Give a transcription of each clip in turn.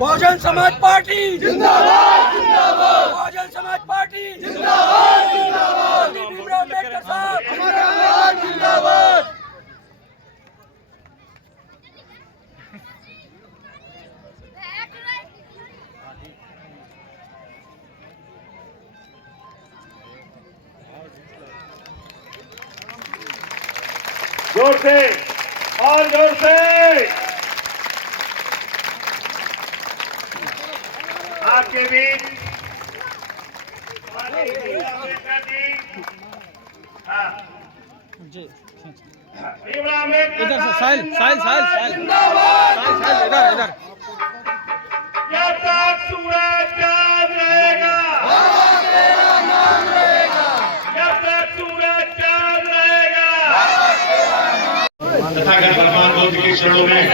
Bahujan Samaj party जिंदाबाद जिंदाबाद, Bahujan Samaj party जिंदाबाद जिंदाबाद, भीमराव अम्बेडकर साहब जिंदाबाद जिंदाबाद। जोर से और जोर से आपके बीच अम्बेडकर जी, भीमराव अम्बेडकर इधर से साहिल जिंदाबाद इधर जब तक सूरज चांद रहेगा, जब तक सूरज चांद रहेगा, तथागत भगवान बुद्ध के चरणों में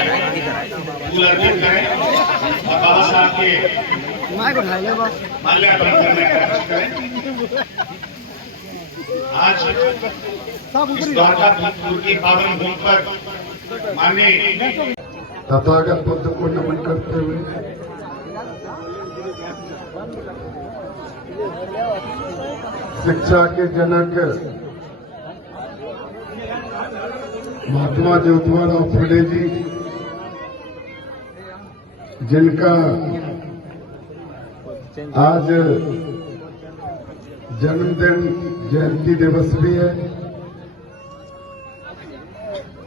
फूल अर्पित करें और बाबा साहब के माल्यार्पण करने का प्रयास करें। आज इस द्वारका भूतपुर की पावन भूमि पर माननीय तथागत बुद्ध को नमन करते हुए शिक्षा के जनक महात्मा ज्योतिराव फुले जी, जिनका आज जन्मदिन जयंती दिवस भी है,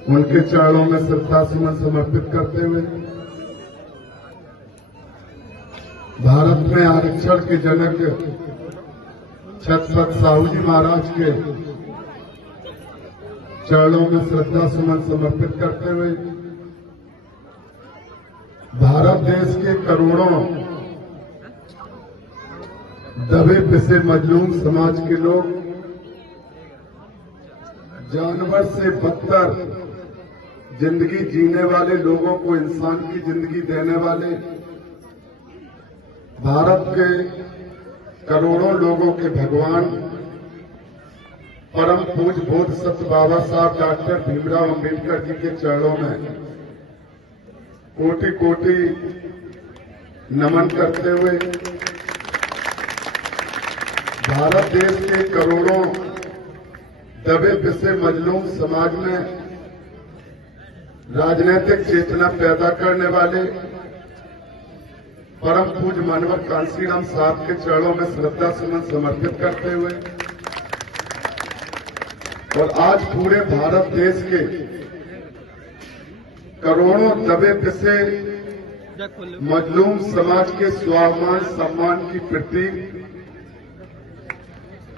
उनके चरणों में श्रद्धा सुमन समर्पित करते हुए भारत में आरक्षण के जनक छत्रपति साहू जी महाराज के चरणों में श्रद्धा सुमन समर्पित करते हुए भारत देश के करोड़ों दबे पिसे मजलूम समाज के लोग, जानवर से बदतर जिंदगी जीने वाले लोगों को इंसान की जिंदगी देने वाले भारत के करोड़ों लोगों के भगवान परम पूज्य बोध सत्य बाबा साहब डॉक्टर भीमराव अम्बेडकर जी के चरणों में कोटि कोटि नमन करते हुए भारत देश के करोड़ों दबे पिसे मजलूम समाज में राजनीतिक चेतना पैदा करने वाले परम पूज्य मानवर कांसीराम साहब के चरणों में श्रद्धा सुमन समर्पित करते हुए और आज पूरे भारत देश के करोड़ों दबे पिसे मजलूम समाज के स्वाभिमान सम्मान की प्रतीक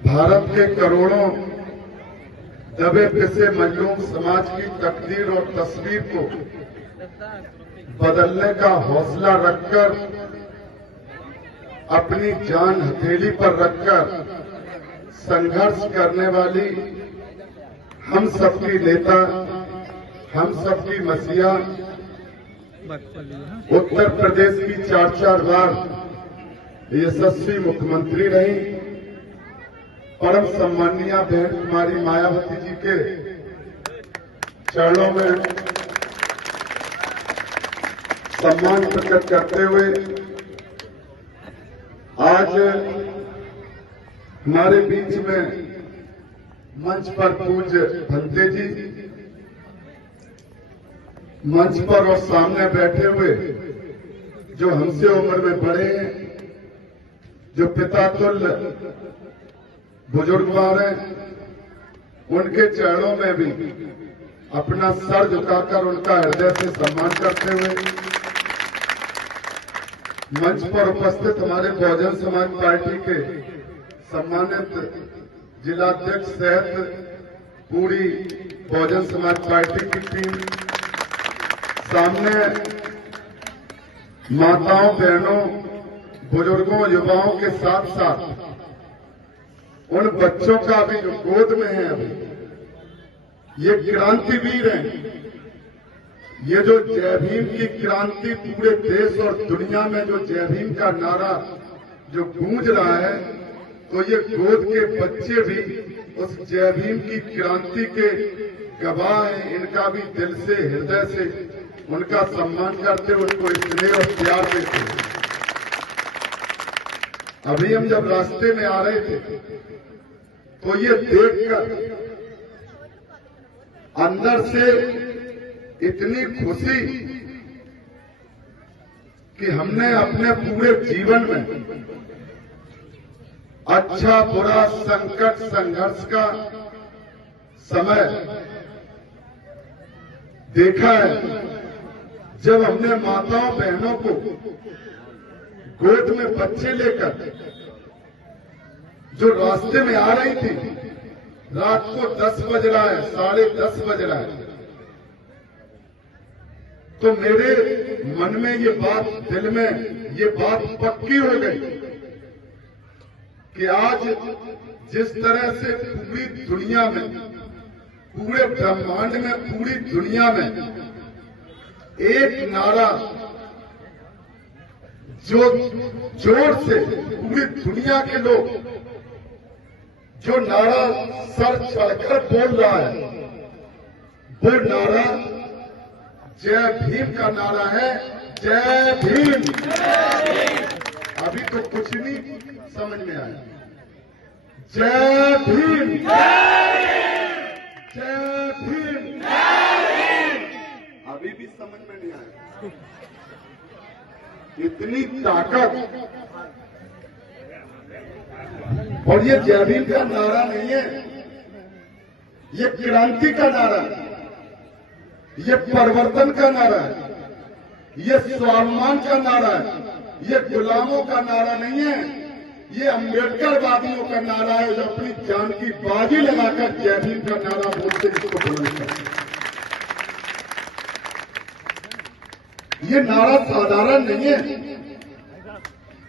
भारत के करोड़ों दबे पिसे मजलूम समाज की तकदीर और तस्वीर को बदलने का हौसला रखकर अपनी जान हथेली पर रखकर संघर्ष करने वाली हम सबकी नेता, हम सबकी मसीहा, उत्तर प्रदेश की 4 बार यशस्वी मुख्यमंत्री रही परम सम्मानीय बहन कुमारी मायावती जी के चरणों में सम्मान प्रकट करते हुए आज हमारे बीच में मंच पर पूज्य भंते जी, मंच पर और सामने बैठे हुए जो हमसे उम्र में बड़े हैं, जो पिता तुल्य बुजुर्गवार हैं, उनके चरणों में भी अपना सर झुकाकर उनका हृदय से सम्मान करते हुए मंच पर उपस्थित हमारे बहुजन समाज पार्टी के सम्मानित जिलाध्यक्ष सहित पूरी बहुजन समाज पार्टी की टीम, सामने माताओं बहनों बुजुर्गों युवाओं के साथ साथ उन बच्चों का भी जो गोद में है अभी, ये क्रांतिवीर हैं। ये जो जय भीम की क्रांति पूरे देश और दुनिया में जो जय भीम का नारा जो गूंज रहा है, तो ये गोद के बच्चे भी उस जय भीम की क्रांति के गवाह हैं। इनका भी दिल से हृदय से उनका सम्मान करते, उनको स्नेह और प्यार देते। अभी हम जब रास्ते में आ रहे थे तो ये देखकर अंदर से इतनी खुशी कि हमने अपने पूरे जीवन में अच्छा बुरा संकट संघर्ष का समय देखा है। जब हमने माताओं बहनों को गोद में बच्चे लेकर जो रास्ते में आ रही थी, रात को 10 बज रहा है, 10:30 बज रहा है, तो मेरे मन में ये बात, दिल में ये बात पक्की हो गई कि आज जिस तरह से पूरी दुनिया में, पूरे ब्रह्मांड में, पूरी दुनिया में एक नारा जो जोर से पूरी दुनिया के लोग जो नारा सर चढ़कर बोल रहा है, वो नारा जय भीम का नारा है। जय भीम। अभी तो कुछ नहीं समझ में आया। जय भीम, जय भीम। अभी भी समझ में नहीं आया। इतनी ताकत। और ये जय भीम का नारा नहीं है, ये क्रांति का नारा है, ये परिवर्तन का नारा है, ये स्वाभिमान का नारा है, ये गुलामों का नारा नहीं है, ये अम्बेडकरवादियों का नारा है जो अपनी जान की बाजी लगाकर जय भीम का नारा बोलते इसको बुलंद करते। ये नारा साधारण नहीं है।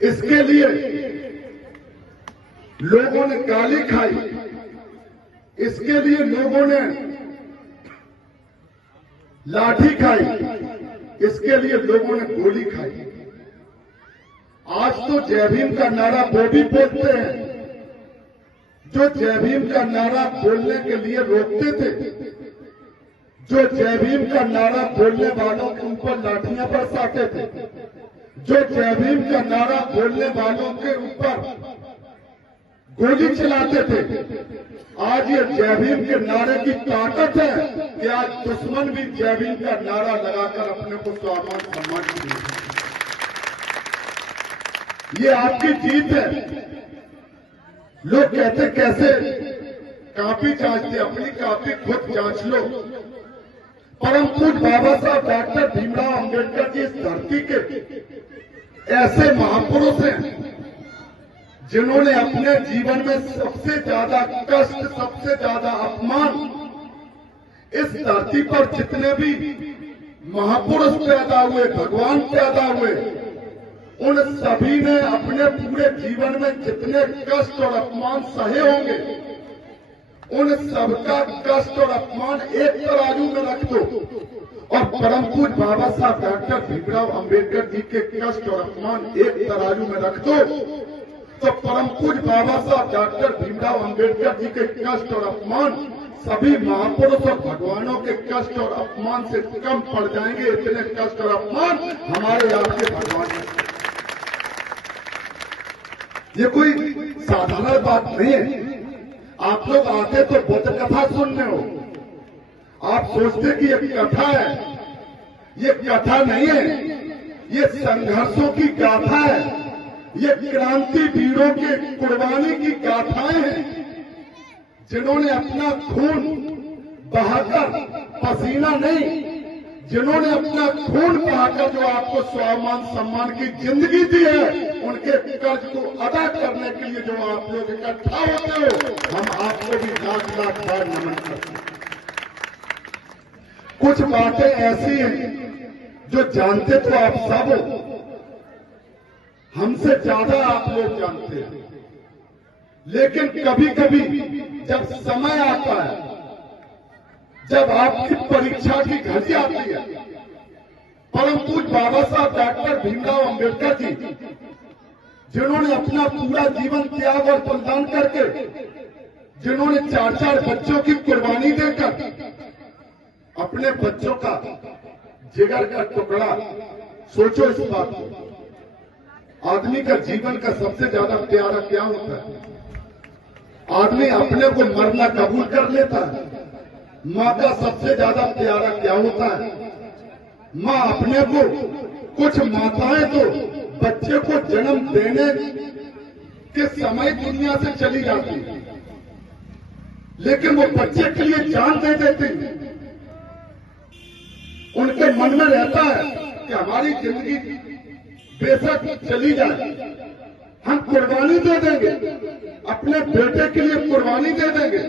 इसके लिए लोगों ने गाली खाई, इसके लिए लोगों ने लाठी खाई, इसके लिए लोगों ने गोली खाई। आज तो जय भीम का नारा वो भी बोलते हैं जो जय भीम का नारा बोलने के लिए रोकते थे, जो जय भीम का नारा बोलने वालों के ऊपर लाठियां बरसाते थे, जो जय भीम का नारा बोलने वालों के ऊपर गोली चलाते थे। आज ये जय भीम के नारे की ताकत है कि आज दुश्मन भी जय भीम का नारा लगाकर अपने को स्वाभिमान सम्मान दिए। ये आपकी जीत है। लोग कहते कैसे कॉपी जांचते, अपनी कॉपी खुद जांच लो। परम पूज्य बाबा साहब डॉक्टर भीमराव अंबेडकर जी इस धरती के ऐसे महापुरुष हैं जिन्होंने अपने जीवन में सबसे ज्यादा कष्ट, सबसे ज्यादा अपमान, इस धरती पर जितने भी महापुरुष पैदा हुए, भगवान पैदा हुए, उन सभी ने अपने पूरे जीवन में जितने कष्ट और अपमान सहे होंगे, उन सबका कष्ट और अपमान एक तराजू में रख दो और परम पूज्य बाबा साहब डॉक्टर भीमराव अंबेडकर जी के कष्ट और अपमान एक तराजू में रख दो, तो परम पूज्य बाबा साहब डॉक्टर भीमराव अंबेडकर जी के कष्ट और अपमान सभी महापुरुष और भगवानों के कष्ट और अपमान से कम पड़ जाएंगे। इतने कष्ट और अपमान हमारे आपके भगवान हैं। ये कोई साधारण बात नहीं है। आप लोग आते तो बुद्ध कथा सुनने हो, आप सोचते कि ये कथा है। ये कथा नहीं है, ये संघर्षों की गाथा है, ये क्रांति वीरों के कुर्बानी की गाथाएं हैं जिन्होंने अपना खून बहाकर, पसीना नहीं, जिन्होंने अपना खून बहाकर जो आपको स्वाभिमान सम्मान की जिंदगी दी है, उनके कर्ज को अदा करने के लिए जो आप लोग इकट्ठा होते हो, हम आपको भी लाख लाख बार नमन करते हैं। कुछ बातें ऐसी हैं जो जानते तो आप सब हो, हमसे ज्यादा आप लोग जानते हैं, लेकिन कभी कभी जब समय आता है, जब आपकी परीक्षा की घड़ी आती है, परम पूज्य बाबा साहब डॉक्टर भीमराव अंबेडकर जी जिन्होंने अपना पूरा जीवन त्याग और बलिदान करके, जिन्होंने 4-4 बच्चों की कुर्बानी देकर अपने बच्चों का जिगर का टुकड़ा। सोचो इस बात को। आदमी का जीवन का सबसे ज्यादा प्यारा क्या होता है? आदमी अपने को मरना कबूल कर लेता है। माँ का सबसे ज्यादा प्यारा क्या होता है? माँ अपने को, कुछ माताएं तो बच्चे को जन्म देने के समय दुनिया से चली जाती है, लेकिन वो बच्चे के लिए जान दे देती है। उनके मन में रहता है कि हमारी जिंदगी बेशक चली जाए, हम कुर्बानी दे देंगे, अपने बेटे के लिए कुर्बानी दे देंगे।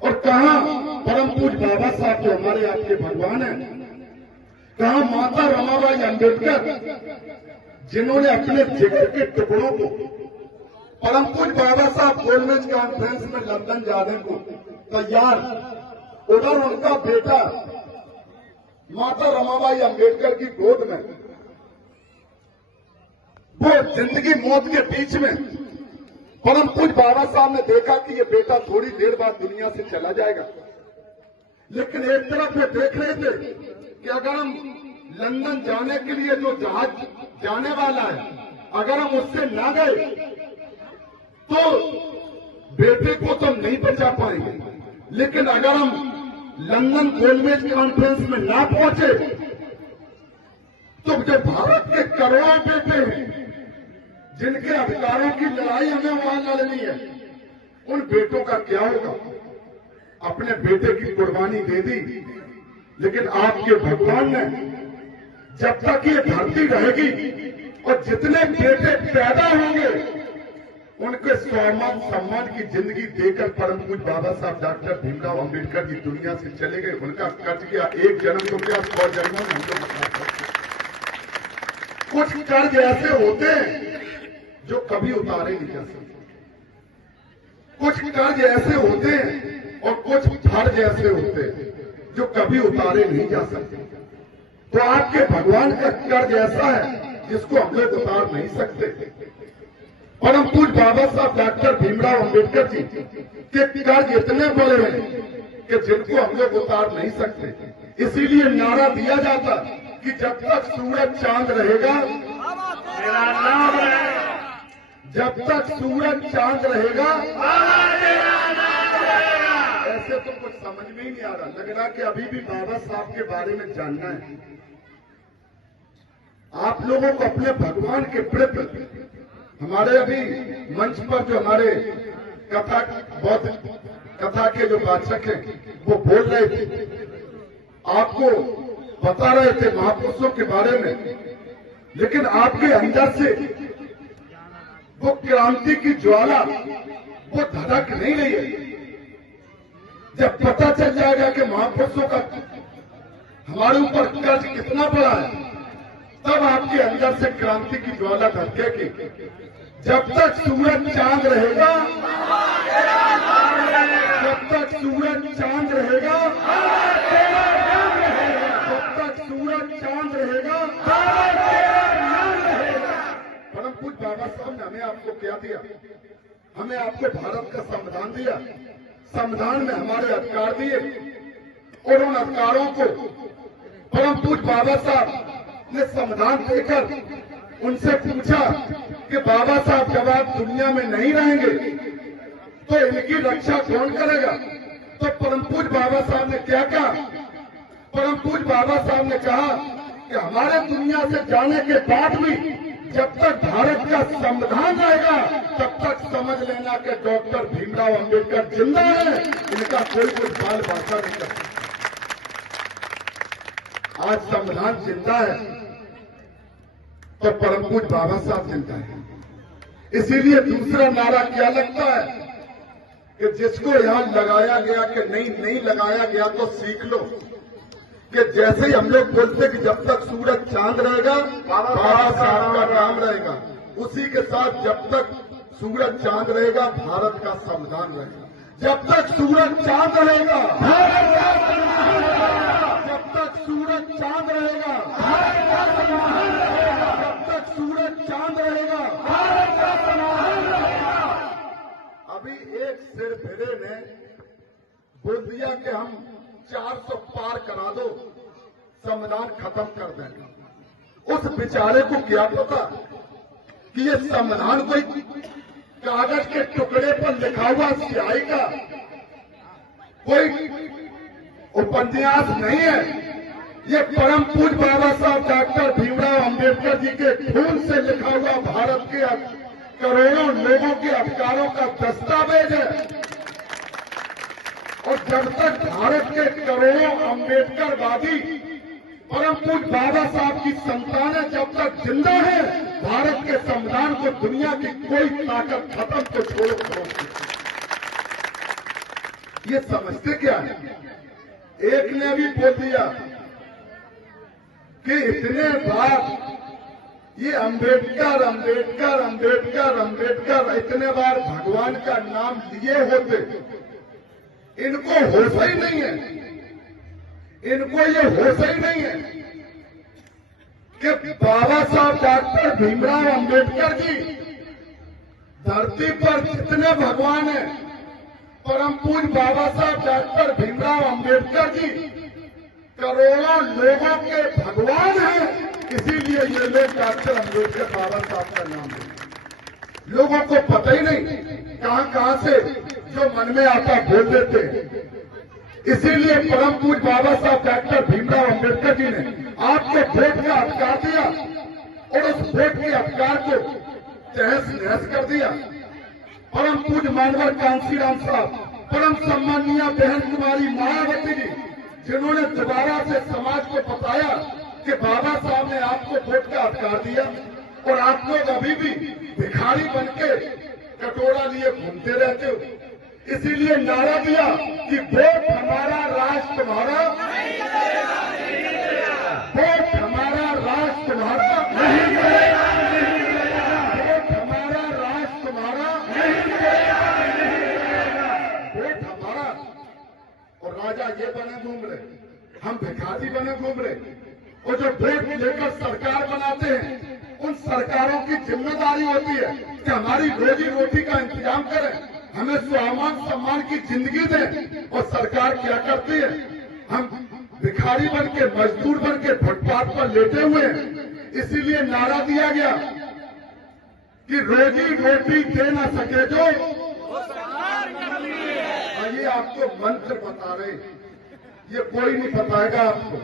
और कहा परम पूज्य बाबा साहब जो हमारे आपके भगवान हैं, कहा माता रमाबाई अंबेडकर जिन्होंने अपने जिगर के टुकड़ों को परम पूज्य बाबा साहब गोलमेज कॉन्फ्रेंस में लंदन जाने को तैयार, उधर उनका बेटा माता रमाबाई अंबेडकर की गोद में, वो जिंदगी मौत के बीच में परम पूज्य बाबा साहब ने देखा कि ये बेटा थोड़ी देर बाद दुनिया से चला जाएगा, लेकिन एक तरफ ये देख रहे थे कि अगर हम लंदन जाने के लिए जो जहाज जाने वाला है, अगर हम उससे ना गए तो बेटे को तो नहीं बचा पाएंगे, लेकिन अगर हम लंदन गोलमेज कॉन्फ्रेंस में ना पहुंचे तो जो भारत के करोड़ों बेटे हैं जिनके अधिकारों की लड़ाई हमें वहां लड़नी है, उन बेटों का क्या होगा? अपने बेटे की कुर्बानी दे दी, लेकिन आपके भगवान ने जब तक ये धरती रहेगी और जितने बेटे पैदा होंगे उनके सम्मान सम्मान की जिंदगी देकर परम पूज्य बाबा साहब डॉक्टर भीमराव अंबेडकर जी दुनिया से चले गए। उनका कर्ज क्या एक जन्म तो क्या 100 जन्मों में हम लोग बता सकते। कुछ कर्ज ऐसे होते हैं जो कभी उतारे नहीं जा सकते, कुछ कर्ज ऐसे होते हैं और कुछ फर्ज ऐसे होते हैं जो कभी उतारे नहीं जा सकते। तो आपके भगवान का कर्ज ऐसा है जिसको हम लोग उतार नहीं सकते। परम पूज्य बाबा साहब डॉक्टर भीमराव अंबेडकर जी के कर्ज इतने बड़े हैं कि जिनको हम लोग उतार नहीं सकते। इसीलिए नारा दिया जाता कि जब तक सूरज चांद रहेगा मेरा नाम रहेगा, जब तक सूरज चांद रहेगा मेरा नाम रहेगा। ऐसे तो कुछ समझ में ही नहीं आ रहा, लग रहा कि अभी भी बाबा साहब के बारे में जानना है। आप लोगों को अपने भगवान के प्रति, हमारे अभी मंच पर जो हमारे कथा बौद्ध कथा के जो वाचक हैं वो बोल रहे थे, आपको बता रहे थे महापुरुषों के बारे में, लेकिन आपके अंदर से वो क्रांति की ज्वाला वो धड़क नहीं रही है। जब पता चल जाएगा कि महापुरुषों का हमारे ऊपर कर्ज कितना बड़ा है, तब आपके अंदर से क्रांति की ज्वाला धड़केगी। जब तक सूरज चांद रहेगा, जब तक सूरज चांद रहेगा, जब तक सूरज चांद रहेगा, परम पूज्य बाबा साहब ने हमें आपको क्या दिया? हमें आपको भारत का संविधान दिया। संविधान में हमारे अधिकार दिए और उन अधिकारों को परम पूज्य बाबा साहब ने संविधान देकर उनसे पूछा कि बाबा साहब जब आप दुनिया में नहीं रहेंगे तो इनकी रक्षा कौन करेगा? तो परम पूज्य बाबा साहब ने क्या कहा? परम पूज्य बाबा साहब ने कहा कि हमारे दुनिया से जाने के बाद भी जब तक भारत का संविधान रहेगा तब तक समझ लेना कि डॉक्टर भीमराव अंबेडकर जिंदा है, इनका कोई बाल बाका नहीं कर सकता। आज संविधान जिंदा है तो परम पूज्य बाबा साहब जिंदा है। इसीलिए दूसरा नारा क्या लगता है कि जिसको यहां लगाया गया कि नहीं लगाया गया तो सीख लो, कि जैसे ही हम लोग बोलते कि जब तक सूरज चांद रहेगा बाबा साहब का नाम रहेगा, उसी के साथ जब तक सूरज चांद रहेगा भारत का संविधान रहेगा। जब तक सूरज चांद रहेगा भारत का संविधान रहेगा, जब तक सूरज चांद रहेगा भारत का संविधान रहेगा, जब तक सूरज चांद रहेगा भारत का संविधान रहेगा। अभी एक सिर फिरे ने बोल दिया कि हम 400 पार करा दो, संविधान खत्म कर देंगे। उस बेचारे को क्या पता कि ये संविधान कोई कागज के टुकड़े पर लिखा हुआ स्याही का कोई उपन्यास नहीं है। ये परम पूज्य बाबा साहब डॉक्टर भीमराव अंबेडकर जी के खून से लिखा हुआ भारत के करोड़ों लोगों के अधिकारों का दस्तावेज है। और जब तक भारत के करोड़ों अंबेडकरवादी परम पूज्य बाबा साहब की संतानें जब तक जिंदा है, भारत के संविधान को दुनिया की कोई ताकत खत्म को छोड़ो। ये समझते क्या है? एक ने भी बोल दिया कि इतने बार ये अंबेडकर अंबेडकर अंबेडकर अंबेडकर इतने बार भगवान का नाम लिए होते, इनको होश ही नहीं है, इनको ये होश ही नहीं है कि बाबा साहब डॉक्टर भीमराव अंबेडकर जी धरती पर जितने भगवान हैं, परम पूज्य बाबा साहब डॉक्टर भीमराव अंबेडकर जी करोड़ों लोगों के भगवान हैं। इसीलिए ये लोग डॉक्टर अंबेडकर बाबा साहब का नाम लेते। लोगों को पता ही नहीं कहां से जो मन में आता बोल देते हैं। इसीलिए परम पूज्य बाबा साहब डॉक्टर भीमराव अंबेडकर जी ने आपको वोट का अधिकार दिया और उस वोट के अधिकार को तहस नहस कर दिया। परम पूज्य मानवर कांशीराम साहब, परम सम्मानीय बहन कुमारी मायावती जी, जिन्होंने दोबारा से समाज को बताया कि बाबा साहब ने आपको वोट का अधिकार दिया और आप लोग अभी भी भिखारी बनके कटोरा लिए घूमते रहते हो। इसीलिए नारा दिया कि वोट हमारा, राष्ट्र तुम्हारा, वोट हमारा, राष्ट्र तुम्हारा नहीं मिलेगा, वोट हमारा, राष्ट्र तुम्हारा नहीं मिलेगा, वोट हमारा। और राजा ये बने घूम रहे, हम भिखारी बने घूम रहे। और जो वोट लेकर सरकार बनाते हैं, उन सरकारों की जिम्मेदारी होती है कि हमारी रोजी रोटी का इंतजाम करें, हमें स्वाभिमान सम्मान की जिंदगी दें। और सरकार क्या करती है? हम भिखारी बन के, मजदूर बन के फुटपाथ पर लेटे हुए हैं। इसीलिए नारा दिया गया कि रोजी रोटी दे न सके जो, आइए आपको मंत्र बता रहे, ये कोई नहीं बताएगा आपको।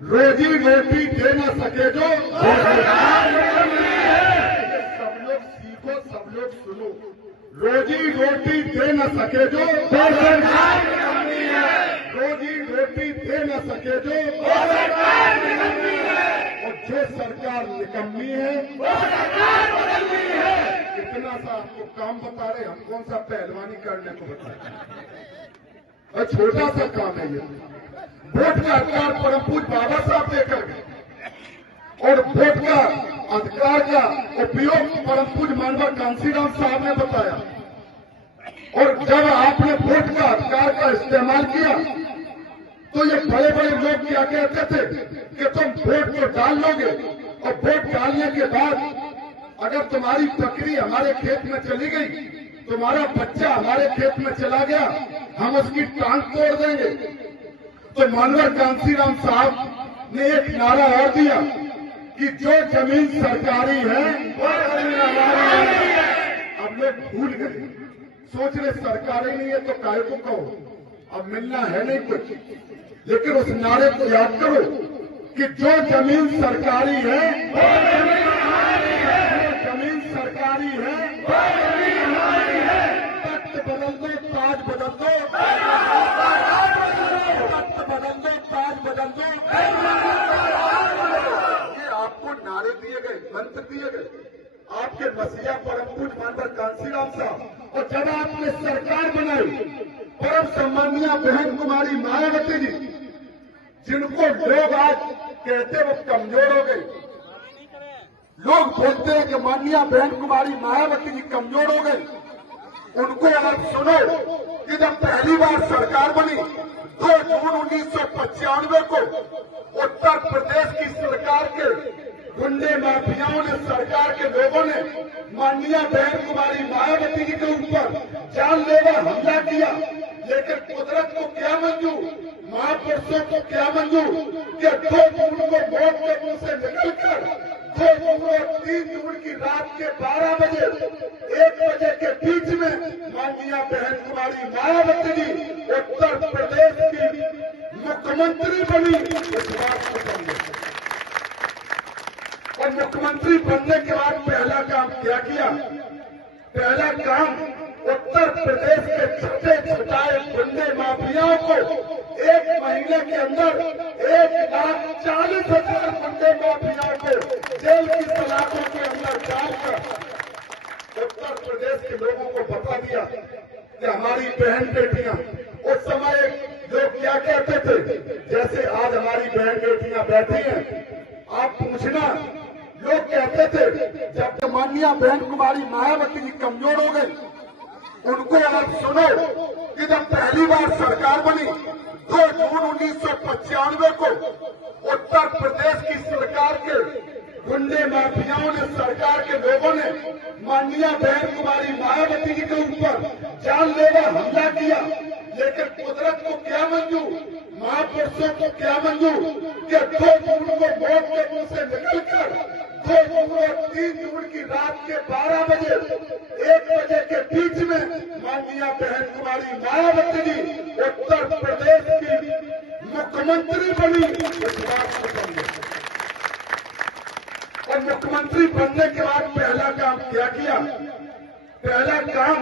रोजी रोटी दे न सके जो, सब लोग सीखो, सब लोग सुनो। रोजी रोटी दे न सके जो, रोजी रोटी दे न सके जो, और जो सरकार निकम्मी है, इतना सा आपको काम बता रहे, हम कौन सा पहलवानी करने को बता रहे। और छोटा सा काम है ये। वोट का अधिकार परम पूज्य बाबा साहब देकर गए और वोट का अधिकार का उपयोग परम पूज्य मानवर कांशीराम साहब ने बताया। और जब आपने वोट का अधिकार का इस्तेमाल किया तो ये बड़े बड़े लोग क्या कहते थे कि तुम वोट तो डाल लोगे और वोट डालने के बाद अगर तुम्हारी बकरी हमारे खेत में चली गई, तुम्हारा बच्चा हमारे खेत में चला गया, हम उसकी टांग तोड़ देंगे। तो मानवर कांशीराम साहब ने एक नारा और दिया कि जो जमीन सरकारी है वो जमीन हमारी है। अब लोग भूल गए, सोच रहे सरकारी नहीं है तो काय को कहो, अब मिलना है नहीं कुछ। लेकिन उस नारे को याद करो कि जो जमीन सरकारी है वो जमीन हमारी है, जो जमीन सरकारी है वो जमीन हमारी है। तख्त बदल दो, ताज बदल दो, तख्त बदल दो, ताज बदल दो। ये आपको नारे दिए गए, मंत्र दिए गए आपके मसीहा परम पूज्य मानवर कांशीराम साहब। और जब आपने सरकार बनाई, परम सम्मानीय बहन कुमारी मायावती जी, जिनको लोग आज कहते वो कमजोर हो गई, लोग बोलते हैं कि माननीय बहन कुमारी मायावती जी कमजोर हो गई। उनको आप सुनो कि जब पहली बार सरकार बनी 2 जून 1995 को उत्तर प्रदेश की सरकार के गुंडे माफियाओं ने, सरकार के लोगों ने माननीय बहन कुमारी मायावती जी के ऊपर जानलेवा हमला किया, लेकिन कुदरत को क्या मंजूर, महापुरुषों को क्या मंजूर कि 2 जून को वोट के मुंह से निकलकर 2 जून और 3 जून की रात के 12 बजे 1 बजे के बीच में माननीय बहन कुमारी मायावती जी उत्तर प्रदेश की मुख्यमंत्री बनी। इस बात को समझे। और मुख्यमंत्री बनने के बाद पहला काम क्या किया? पहला काम उत्तर प्रदेश के छठे छटाए गुंडे माफियाओं को 1 महीने के अंदर 1,40,000 गुंडे माफियाओं को जेल की सलाखों के अंदर डालकर उत्तर प्रदेश के लोगों को बता दिया कि हमारी बहन बेटियां, उस समय लोग क्या कहते थे, जैसे आज हमारी बहन बेटियां बैठी हैं, आप पूछना, लोग कहते थे जब माननीय बहन कुमारी मायावती जी कमजोर हो गई, उनको आप सुनो कि जब पहली बार सरकार बनी 2 जून 1995 को उत्तर प्रदेश की सरकार के गुंडे माफियाओं ने, सरकार के लोगों ने माननीय बहन कुमारी मायावती जी के ऊपर जानलेवा हमला किया, लेकिन कुदरत को क्या मंजूर, महापुरुषों को क्या मंजूर कि 2 जून को वोट के मुंह से निकलकर 2 जून और 3 जून की रात के 12 बजे 1 बजे के बीच में माननीय बहन कुमारी मायावती जी उत्तर प्रदेश की मुख्यमंत्री बनी। इस बात को समझे। और मुख्यमंत्री बनने के बाद पहला काम क्या किया? पहला काम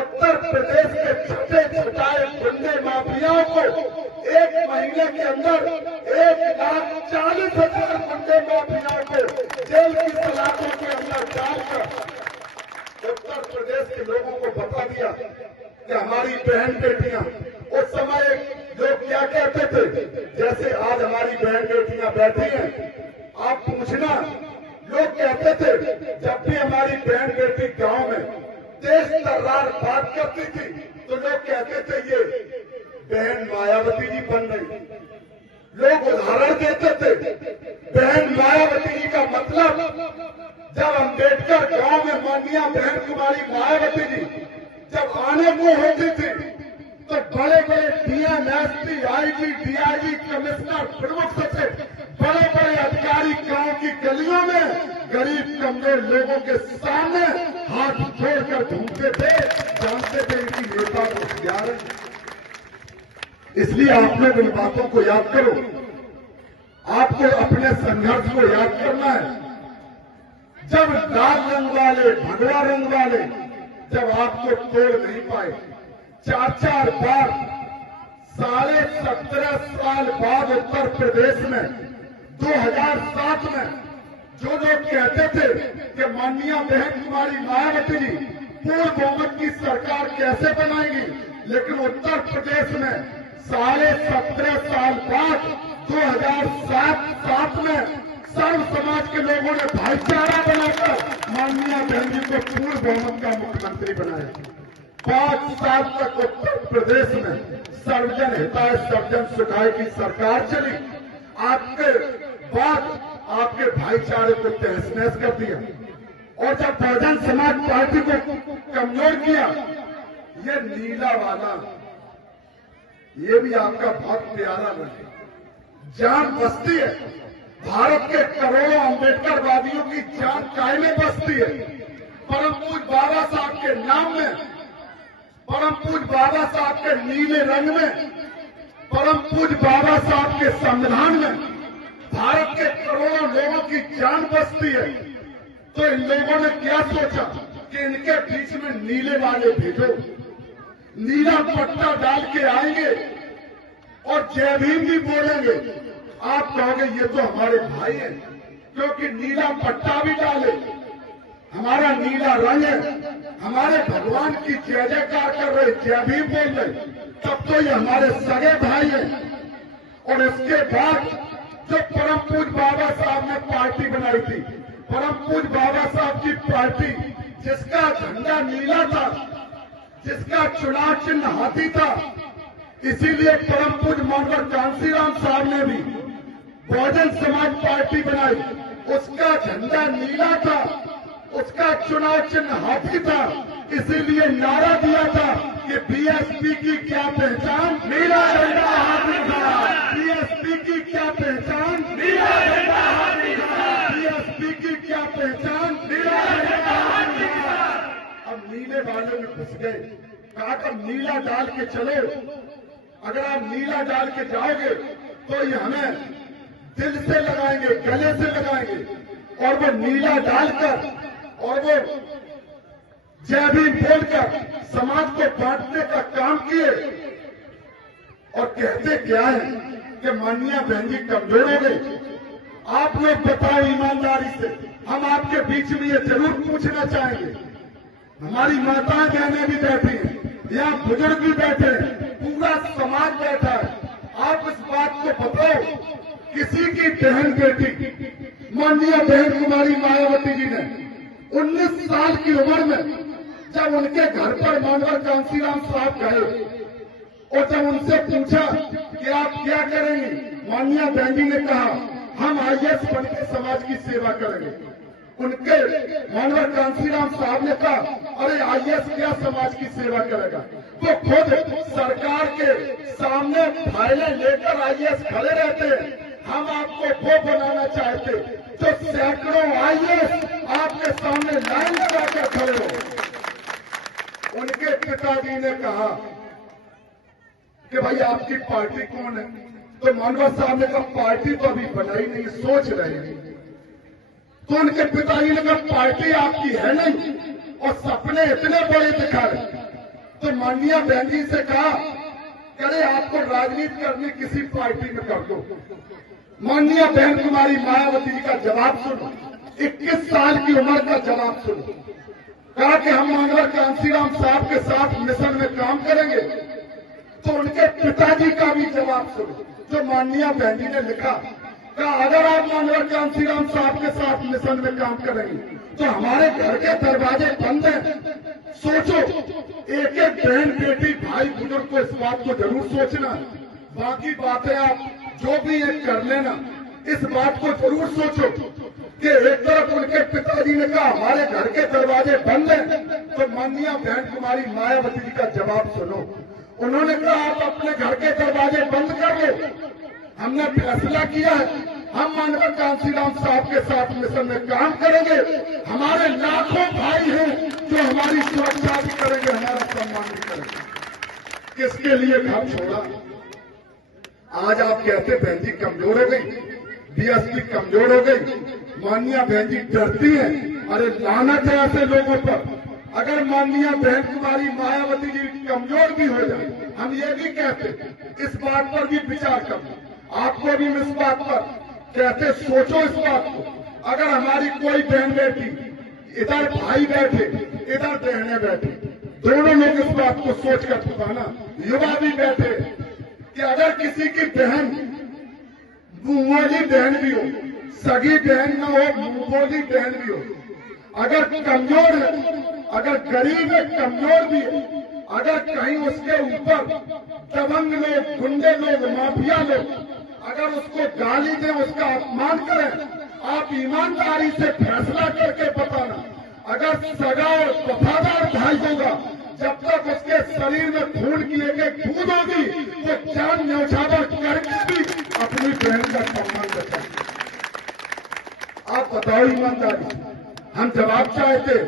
उत्तर प्रदेश के छठे छटाए गुंडे माफियाओं को 1 महीने के अंदर 1,40,000 गुंडे माफियाओं को जेल की सलाखों के अंदर डालकर उत्तर प्रदेश के लोगों को बता दिया कि हमारी बहन बेटियां, उस समय लोग क्या कहते थे, जैसे आज हमारी बहन बेटियां बैठी हैं, आप पूछना, लोग कहते थे जब भी हमारी बहन बेटी गांव में तेज तर्रार बात करती थी तो लोग कहते थे ये बहन मायावती जी बन रही। लोग उदाहरण देते थे, बहन मायावती जी का मतलब, जब अम्बेडकर गांव में माननीय बहन कुमारी मायावती जी जब आने को होती थी तो बड़े बड़े डीएमएसपी, आईजी, डीआईजी, कमिश्नर, प्रमुख सचिव, बड़े बड़े अधिकारी गांव की गलियों में गरीब कमजोर लोगों के सामने हाथ जोड़कर ढूंढते थे, जानते थे इनकी नेता को प्यार है। इसलिए आप लोग इन बातों को याद करो, आपको अपने संघर्ष को याद करना है। जब लाल रंग वाले, भगवा रंग वाले जब आपको तोड़ नहीं पाए, 4-4 बार 17.5 साल बाद उत्तर प्रदेश में 2007 में जो लोग कहते थे कि माननीय बहन कुमारी मायावती जी पूर्ण बहुमत की सरकार कैसे बनाएगी, लेकिन उत्तर प्रदेश में 17.5 साल बाद 2007 में सर्व समाज के लोगों ने भाईचारा बनाकर माननीय बहन जी को पूर्ण बहुमत का मुख्यमंत्री बनाया। 5 साल तक उत्तर प्रदेश में सर्वजन हिताय सर्वजन सुखाय की सरकार चली। आपके बाद आपके भाईचारे को तहस नहस कर दिया और जब बहुजन समाज पार्टी को कमजोर किया, ये नीला वाला, ये भी आपका बहुत प्यारा बने, जान बसती है। भारत के करोड़ों अम्बेडकरवादियों की जान काय में बसती है। परम पूज्य बाबा साहब के नाम में, परम पूज्य बाबा साहब के नीले रंग में, परम पूज्य बाबा साहब के संविधान में भारत के करोड़ों लोगों की जान बसती है। तो इन लोगों ने क्या सोचा कि इनके बीच में नीले वाले भेजो, नीला पट्टा डाल के आएंगे और जय भीम भी बोलेंगे। आप कहोगे ये तो हमारे भाई हैं, क्योंकि नीला पट्टा भी डाले, हमारा नीला रंग है, हमारे भगवान की जय जयकार कर रहे, जय भीम बोल रहे, तब तो ये हमारे सगे भाई हैं। और इसके बाद जो परम पूज्य बाबा साहब ने पार्टी बनाई थी, परम पूज्य बाबा साहब की पार्टी जिसका झंडा नीला था, जिसका चुनाव चिन्ह हाथी था, इसीलिए परम पूज्य मानवर कांसीराम साहब ने भी बहुजन समाज पार्टी बनाई। उसका झंडा नीला था, उसका चुनाव चिन्ह हाथी था, इसीलिए नारा दिया था कि बीएसपी की क्या पहचान, नीला झंडा हाथ उठाओ। बीएसपी की क्या पहचान, नीला झंडा हाथ उठाओ। बीएसपी की क्या पहचान, नीला झंडा हाथ उठाओ। अब नीले वाले में घुस गए, कहा कि नीला डाल के चलो। अगर आप नीला डाल के जाओगे तो ये हमें दिल से लगाएंगे, गले से लगाएंगे। और वो नीला डालकर और वो जय भीम बोलकर समाज को बांटने का काम किए। और कहते क्या है कि माननीय बहन जी कमजोर हो गई। आप लोग बताओ ईमानदारी से, हम आपके बीच में ये जरूर पूछना चाहेंगे। हमारी माताएं बहनें भी बैठी हैं, यहाँ बुजुर्ग भी बैठे हैं, पूरा समाज बैठा है। आप इस बात को बताओ, किसी की बहन बेटी माननीय बहन कुमारी मायावती जी ने 19 साल की उम्र में जब उनके घर पर मानवर कांसीराम साहब गए और जब उनसे पूछा कि आप क्या करेंगे, माननीय बहन जी ने कहा हम आईएएस बन के समाज की सेवा करेंगे। उनके मानवर कांसीराम साहब ने कहा अरे आईएएस क्या समाज की सेवा करेगा। वो खुद सरकार के सामने फाइलें लेकर आईएएस खड़े रहते हैं। हम आपको वो बनाना चाहते जो सैकड़ों आईएएस आपके सामने लाइन लगाकर खड़े हो। उनके पिताजी ने कहा कि भाई आपकी पार्टी कौन है, तो मानवर साहब ने कहा पार्टी तो अभी बनाई नहीं, सोच रहे हैं। तो उनके पिताजी ने कहा पार्टी आपकी है नहीं और सपने इतने बड़े दिखा रहे। तो माननीय बहन जी से कहा अरे आपको राजनीति करनी किसी पार्टी में कर दो। माननीय बहन कुमारी मायावती जी का जवाब सुनो, 21 साल की उम्र का जवाब सुनो। कहा कि हम मानवर कांसीराम साहब के साथ मिशन में काम करेंगे। तो उनके पिताजी का भी जवाब सुनो जो माननीय बहन जी ने लिखा। कहा अगर आप मानवर कांसीराम साहब के साथ मिशन में काम करेंगे तो हमारे घर के दरवाजे बंद हैं। सोचो, एक एक बहन बेटी भाई बुजुर्ग को इस बात को जरूर सोचना। बाकी बातें आप जो भी एक कर लेना, इस बात को जरूर सोचो कि एक तरफ उनके पिताजी ने कहा हमारे घर के दरवाजे बंद हैं, तो माननीय बहन कुमारी मायावती जी का जवाब सुनो। उन्होंने कहा आप अपने घर के दरवाजे बंद कर लो। हमने फैसला किया है हम मानवर कांसीराम साहब के साथ मिशन में काम करेंगे। हमारे लाखों भाई हैं जो हमारी सुरक्षा भी करेंगे, हमारा सम्मान भी करेंगे। किसके लिए घर छोड़ा? आज आप कहते बहन जी कमजोर हो गई, बीएसपी कमजोर हो गई, माननीय बहन जी डरती है। अरे लानत है ऐसे लोगों पर। अगर माननीय बहन कुमारी मायावती जी कमजोर भी हो जाए, हम ये भी कहते इस बात पर भी विचार करो। आपको भी इस बात पर कहते सोचो इस बात को। अगर हमारी कोई बहन बेटी, इधर भाई बैठे इधर बहनें बैठे, दोनों लोग इस बात को सोचकर बताना, युवा भी बैठे कि अगर किसी की बहन मुंहबोली बहन भी हो, सगी बहन न हो, मुंहबोली बहन भी हो, अगर कमजोर है, अगर गरीब है, कमजोर भी है, अगर कहीं उसके ऊपर दबंग लोग, गुंडे लोग, माफिया लोग अगर उसको गाली दें, उसका अपमान करें, आप ईमानदारी से फैसला करके बताना। अगर सगा और वफादार भाई होगा, जब तक उसके शरीर में खून की एक बूंद होगी वो जान न्यौछावर करके भी अपनी बहन का सम्मान करता है। आप बताओ ईमानदारी, हम जवाब चाहते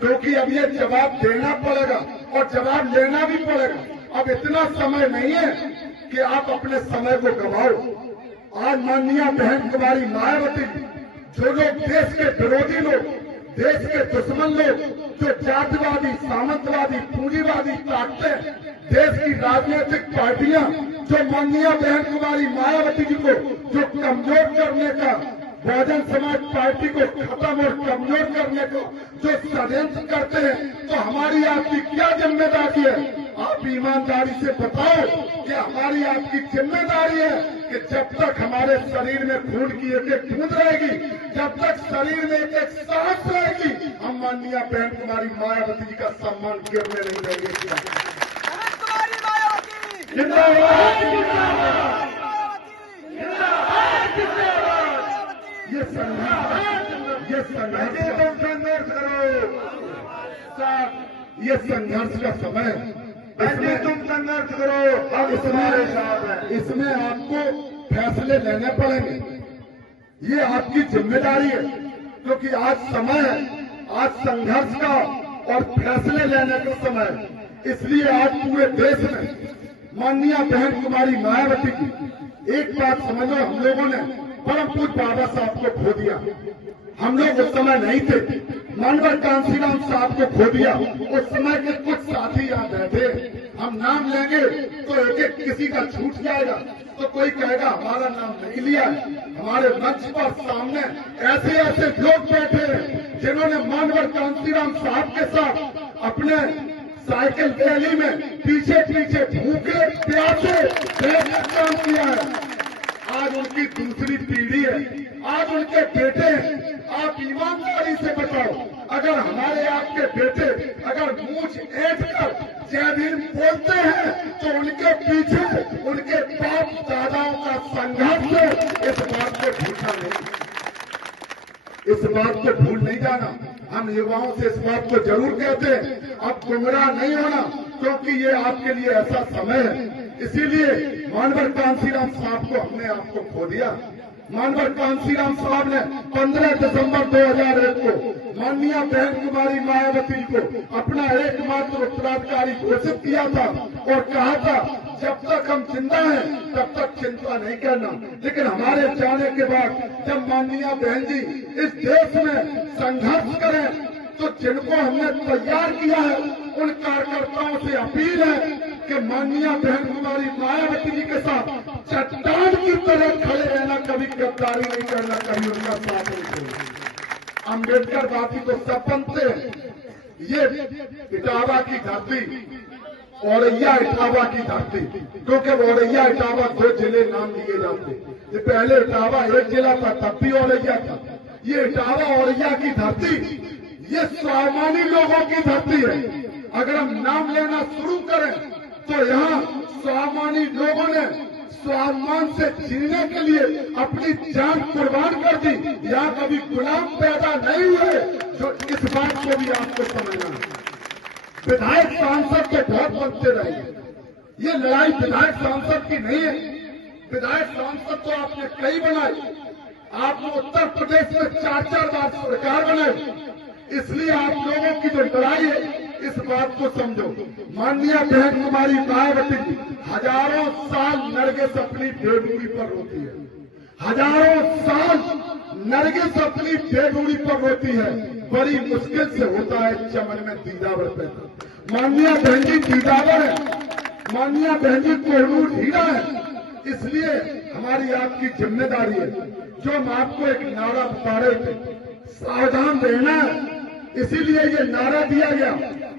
क्योंकि अब ये जवाब देना पड़ेगा और जवाब लेना भी पड़ेगा। अब इतना समय नहीं है कि आप अपने समय को गंवाओ। आज माननीय बहन कुमारी मायावती, जो लोग देश के विरोधी लोग, देश के दुश्मन लोग, जो जातिवादी, सामंतवादी, पूंजीवादी ताकतें, देश की राजनीतिक पार्टियां जो माननीय बहन कुमारी मायावती जी को जो कमजोर करने का, बहुजन समाज पार्टी को खत्म और कमजोर करने को जो षड्यंत्र करते हैं, तो हमारी आपकी क्या जिम्मेदारी है? आप ईमानदारी से बताओ कि हमारी आपकी जिम्मेदारी है कि जब तक हमारे शरीर में खून की एक एक बूंद रहेगी, जब तक शरीर में एक एक सांस रहेगी, हम माननीय बहन कुमारी मायावती जी का सम्मान गिरने नहीं देंगे। जिंदाबाद, ये संघर्ष करो, ये संघर्ष का समय है। इसमें तुम संघर्ष करो, हम तुम्हारे साथ हैं। इसमें आपको फैसले लेने पड़ेंगे, ये आपकी जिम्मेदारी है, क्योंकि आज समय है, आज संघर्ष का और फैसले लेने का समय है। इसलिए आज पूरे देश में माननीय बहन कुमारी मायावती की एक बात समझो, हम लोगों ने परम पूज्य बाबा साहब को खो दिया। हम लोग उस समय नहीं थे, मानवर कांसीराम साहब को खो दिया। उस समय के कुछ साथी यहाँ बैठे, हम नाम लेंगे तो एक एक किसी का छूट जाएगा, तो कोई कहेगा हमारा नाम नहीं लिया। हमारे मंच पर सामने ऐसे ऐसे लोग बैठे हैं जिन्होंने मानवर कांसीराम साहब के साथ अपने साइकिल रैली में पीछे पीछे भूखे प्यासे बेहतर काम किया है। आज उनकी दूसरी पीढ़ी है, आज उनके बेटे हैं। आप ईमानदारी से बताओ, अगर हमारे आपके बेटे अगर मूंछ ऐंठ कर जय भीम बोलते हैं तो उनके पीछे उनके बाप दादाओं का संघर्ष है। इस बात को भूलना नहीं, इस बात को भूल नहीं जाना। हम युवाओं से इस बात को जरूर कहते हैं, अब गुमराह नहीं होना, क्योंकि ये आपके लिए ऐसा समय है। इसीलिए मानवर कांसीराम साहब को हमने आपको खो दिया। मानवर कांसीराम साहब ने 15 दिसंबर 2001 को माननीय बहन कुमारी मायावती को अपना एकमात्र उत्तराधिकारी घोषित किया था और कहा था जब तक हम जिंदा हैं तब तक चिंता नहीं करना। लेकिन हमारे जाने के बाद जब माननीय बहन जी इस देश में संघर्ष करें तो जिनको हमने तैयार किया है उन कार्यकर्ताओं से अपील है कि माननीय बहन कुमारी मायावती जी के साथ चट्टान की तरह खड़े रहना, कभी गद्दारी नहीं करना, कभी उनका साथ नहीं करना। अम्बेडकर बाती तो सब बनते हैं। ये इटावा की धरती, औरैया इटावा की धरती, क्योंकि औरैया इटावा 2 जिले नाम लिए जाते। ये पहले इटावा एक जिला था, तब भी औरैया था। ये इटावा औरैया की धरती, ये स्वाभिमानी लोगों की धरती है। अगर हम नाम लेना शुरू करें तो यहाँ स्वाभिमानी लोगों ने स्वाभिमान से जीने के लिए अपनी जान कुर्बान कर दी। यहाँ कभी गुलाम पैदा नहीं हुए, जो इस बात को भी आपको समझना है। विधायक सांसद तो बहुत बनते रहे, ये लड़ाई विधायक सांसद की नहीं है। विधायक सांसद तो आपने कई बनाए, आपने उत्तर प्रदेश में 4-4 बार सरकार बनाई। इसलिए आप लोगों की जो लड़ाई है इस बात को समझो। माननीय बहन कुमारी मायावती हजारों साल नरगिस अपनी बेडूरी पर रोती है, हजारों साल नरगिस अपनी बेडूरी पर रोती है। बड़ी मुश्किल से होता है चमन में दीदावर पैदा। माननीय बहन जी दीदावर है, माननीय बहन जी कोहनूर हीरा है। इसलिए हमारी आपकी जिम्मेदारी है, जो हम आपको एक नारा बता रहे थे, सावधान रहना। इसीलिए ये नारा दिया गया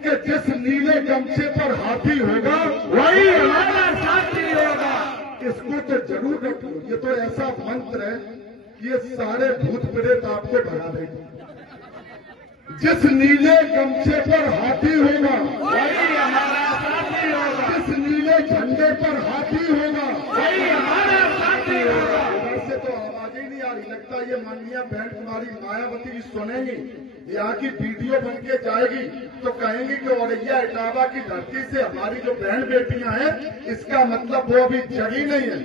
कि जिस नीले गमछे पर हाथी होगा वही हमारा साथी होगा। इसको तो जरूर रखो, ये तो ऐसा मंत्र है कि ये सारे भूत प्रेत आपको भगा देंगे। जिस नीले गमछे पर हाथी होगा वही हमारा साथी होगा, जिस नीले झंडे पर हाथी होगा वही हमारा साथी होगा। वैसे तो आवाज ही नहीं आ रही, लगता ये माननीय बहन कुमारी मायावती जी सुनेंगी, यहाँ की वीडियो बन के जाएगी तो कहेंगी कि औरैया इटावा की धरती से हमारी जो बहन बेटियां हैं, इसका मतलब वो अभी जगी नहीं है।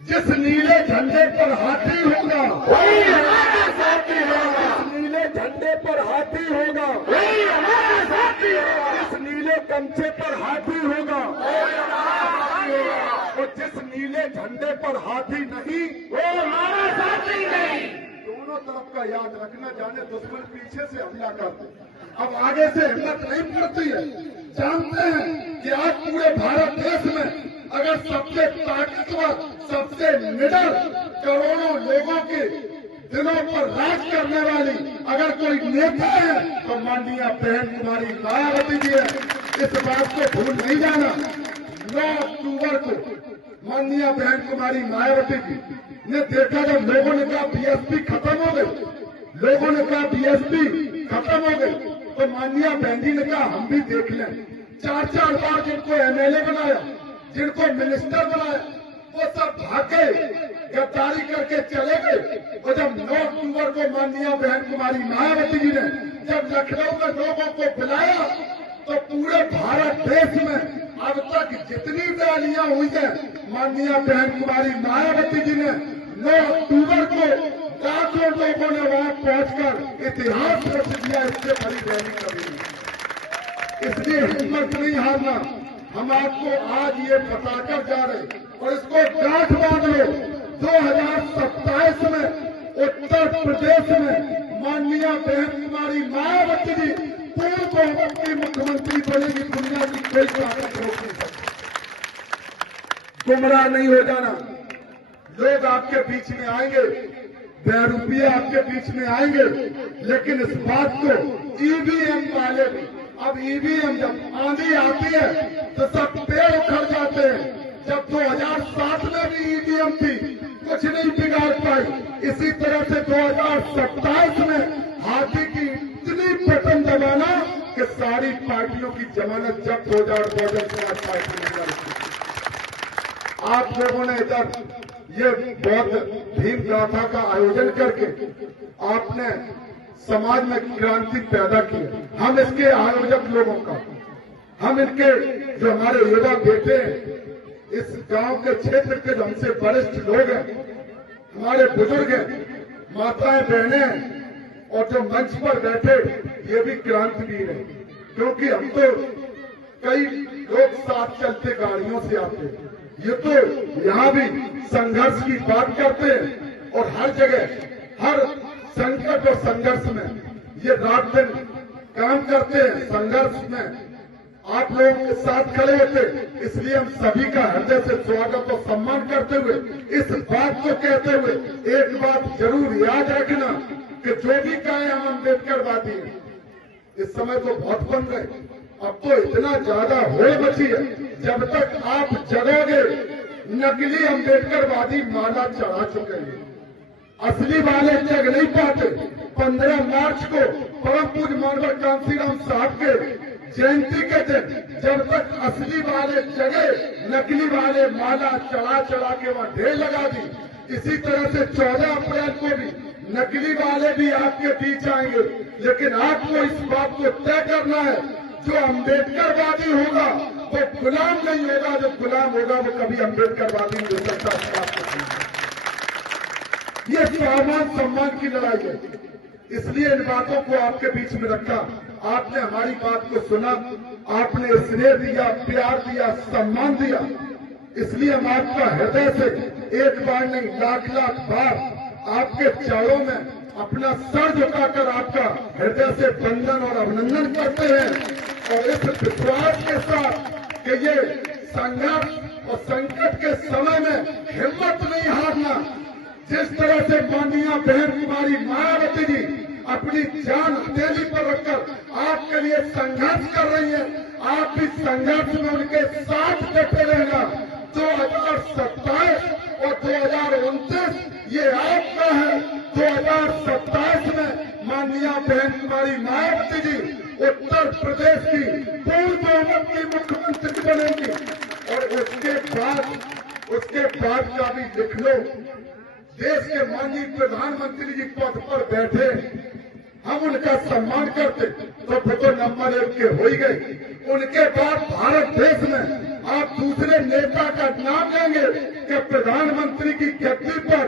जिस नीले झंडे पर हाथी होगा वही हमारा साथी होगा, जिस नीले झंडे पर हाथी होगा वही हमारा साथी होगा, जिस नीले गमछे पर हाथी होगा वही हमारा साथी होगा, और जिस नीले झंडे पर हाथी नहीं वो हमारा साथी नहीं। दोनों तरफ का याद रखना, जाने दुश्मन पीछे से हमला करते, अब आगे से हिम्मत नहीं पड़ती है। जानते हैं कि आज पूरे भारत देश में अगर सबसे ताकतवर, सबसे निडर, करोड़ों लोगों के दिलों पर राज करने वाली अगर कोई नेता है तो माननीय बहन कुमारी मायावती जी है। इस बात को भूल नहीं जाना। 9 अक्टूबर को माननीय बहन कुमारी मायावती जी ने देखा, जब लोगों ने कहा बीएसपी खत्म हो गई, लोगों ने कहा बीएसपी खत्म हो गई, तो माननीय बहन जी ने कहा हम भी देख लें। 4-4 बार जिनको एमएलए बनाया, जिनको मिनिस्टर बनाया, वो सब भागे, गद्दारी करके चले गए। और जब 9 अक्टूबर को माननीय बहन कुमारी मायावती जी ने जब लखनऊ में लोगों को बुलाया तो पूरे भारत देश में अब तक जितनी रैलियां हुई हैं, माननीय बहन कुमारी मायावती जी ने 9 अक्टूबर को लाखों लोगों ने वहां पहुंचकर इतिहास रच दिया। इससे बड़ी रैली कभी नहीं। इसलिए हिम्मत नहीं हारना। हम आपको आज ये बताकर जा रहे और इसको गांठ बांध लो। 2027 में उत्तर प्रदेश में माननीय बहन कुमारी मायावती जी पूर्ण बहुमत की मुख्यमंत्री बनेगी। दुनिया की कोई ताकत रोक नहीं सकती। गुमराह नहीं हो जाना। लोग आपके बीच में आएंगे, बेरूपये आपके बीच में आएंगे, लेकिन इस बात को ईवीएम वाले भी, अब ईवीएम जब आंधी आती है तो सब पेड़ उखड़ जाते हैं। जब 2007 में भी ईवीएम थी, कुछ नहीं बिगाड़ पाई। इसी तरह से 2027 में हाथी की इतनी बटन दबाना कि सारी पार्टियों की जमानत जब्त हो जाए और बहुजन समाज पार्टी में जाए। आप लोगों ने इधर ये बहुत भीम गाथा का आयोजन करके आपने समाज में क्रांति पैदा की। हम इसके आयोजक लोगों का, हम इनके जो हमारे युवा बेटे हैं, इस गांव के क्षेत्र के हमसे वरिष्ठ लोग हैं, हमारे बुजुर्ग हैं, माताएं बहनें हैं और जो मंच पर बैठे ये भी क्रांतिवीर हैं। क्योंकि हम तो कई लोग साथ चलते गाड़ियों से आते हैं, ये तो यहाँ भी संघर्ष की बात करते हैं और हर जगह हर संकट और संघर्ष में ये रात दिन काम करते हैं। संघर्ष में आप लोगों के साथ खड़े होते, इसलिए हम सभी का हृदय से स्वागत और सम्मान करते हुए इस बात को कहते हुए एक बात जरूर याद रखना कि जो भी कहें हम अम्बेडकरवादी हैं। इस समय तो बहुत बन गए, अब तो इतना ज्यादा होड़ मची है। जब तक आप जगोगे नकली अम्बेडकरवादी माला चढ़ा चुके हैं, असली वाले जग नहीं पाते। 15 मार्च को परम पूज्य मानवर कांसीराम साहब के जयंती के दिन जब तक असली वाले जगे, नकली वाले माला चढ़ा चढ़ा के वहां ढेर लगा दी। इसी तरह से 14 अप्रैल को भी नकली वाले भी आपके बीच आएंगे, लेकिन आपको इस बात को तय करना है, जो अम्बेडकरवादी होगा वो गुलाम नहीं होगा, जो गुलाम होगा वो कभी अम्बेडकरवादी नहीं हो सकता। ये स्वाभिमान सम्मान की लड़ाई है। इसलिए इन बातों को आपके बीच में रखा। आपने हमारी बात को सुना, आपने स्नेह दिया, प्यार दिया, सम्मान दिया। इसलिए हम आपका हृदय से एक बार नहीं लाख लाख बार आपके चरणों में अपना सर झुकाकर आपका हृदय से वंदन और अभिनंदन करते हैं और इस विश्वास के साथ कि ये संघर्ष और संकट के समय में हिम्मत नहीं हारना। जिस तरह से माननीय बहन कुमारी मायावती जी अपनी जान हथेली पर रखकर आपके लिए संघर्ष कर रही है, आप भी संघर्ष में उनके साथ डटे रहना। 2027 और 2029 ये आपका है। 2027 में माननीय बहन कुमारी मायावती जी उत्तर प्रदेश की पूर्ण बहुमत की मुख्यमंत्री बनेंगी और उसके बाद का भी लिख लो, देश के माननीय प्रधानमंत्री जी पद पर बैठे, हम उनका सम्मान करते तो फोटो नंबर 1 के हो ही गई। उनके बाद भारत देश में आप दूसरे नेता का नाम लेंगे कि प्रधानमंत्री की गद्दी पर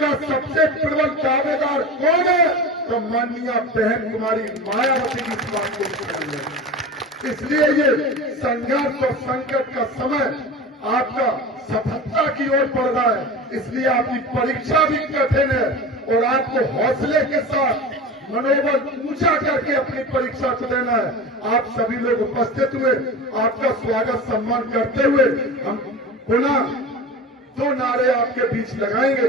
का सबसे प्रबल दावेदार कौन है, तो माननीय बहन कुमारी मायावती की इस बात को। इसलिए ये संघर्ष और संकट का समय आपका सफलता की ओर बढ़ रहा है। इसलिए आपकी परीक्षा भी कठिन है और आपको हौसले के साथ मनोबल ऊंचा करके अपनी परीक्षा को देना है। आप सभी लोग उपस्थित हुए, आपका स्वागत सम्मान करते हुए हम पुनः 2 नारे आपके बीच लगाएंगे,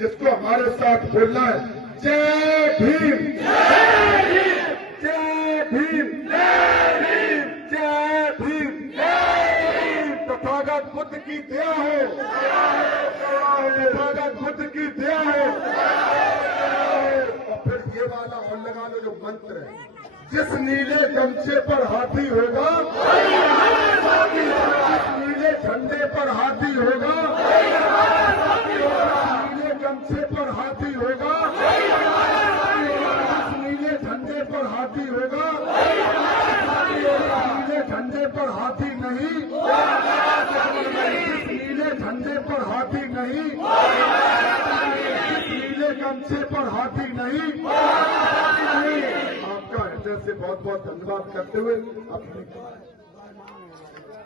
जिसको हमारे साथ बोलना है। जय भीम, जय भीम, जय भीम, जय भीम, जय भीम, जय भीम। तथागत बुद्ध की दया हो, तथागत बुद्ध की दया हो। और फिर ये वाला और लगा लो जो मंत्र है, जिस नीले गमछे पर हाथी होगा, जिस नीले झंडे पर हाथी होगा, नीले गमछे पर हाथी होगा, जिस नीले झंडे पर हाथी होगा, नीले झंडे पर हाथी नहीं। पर हाथी नहीं, नीले गमछे पर हाथी नहीं। आपका हृदय से बहुत बहुत धन्यवाद करते हुए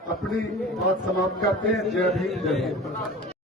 अपनी बात समाप्त करते हैं। जय भीम, जय भीम।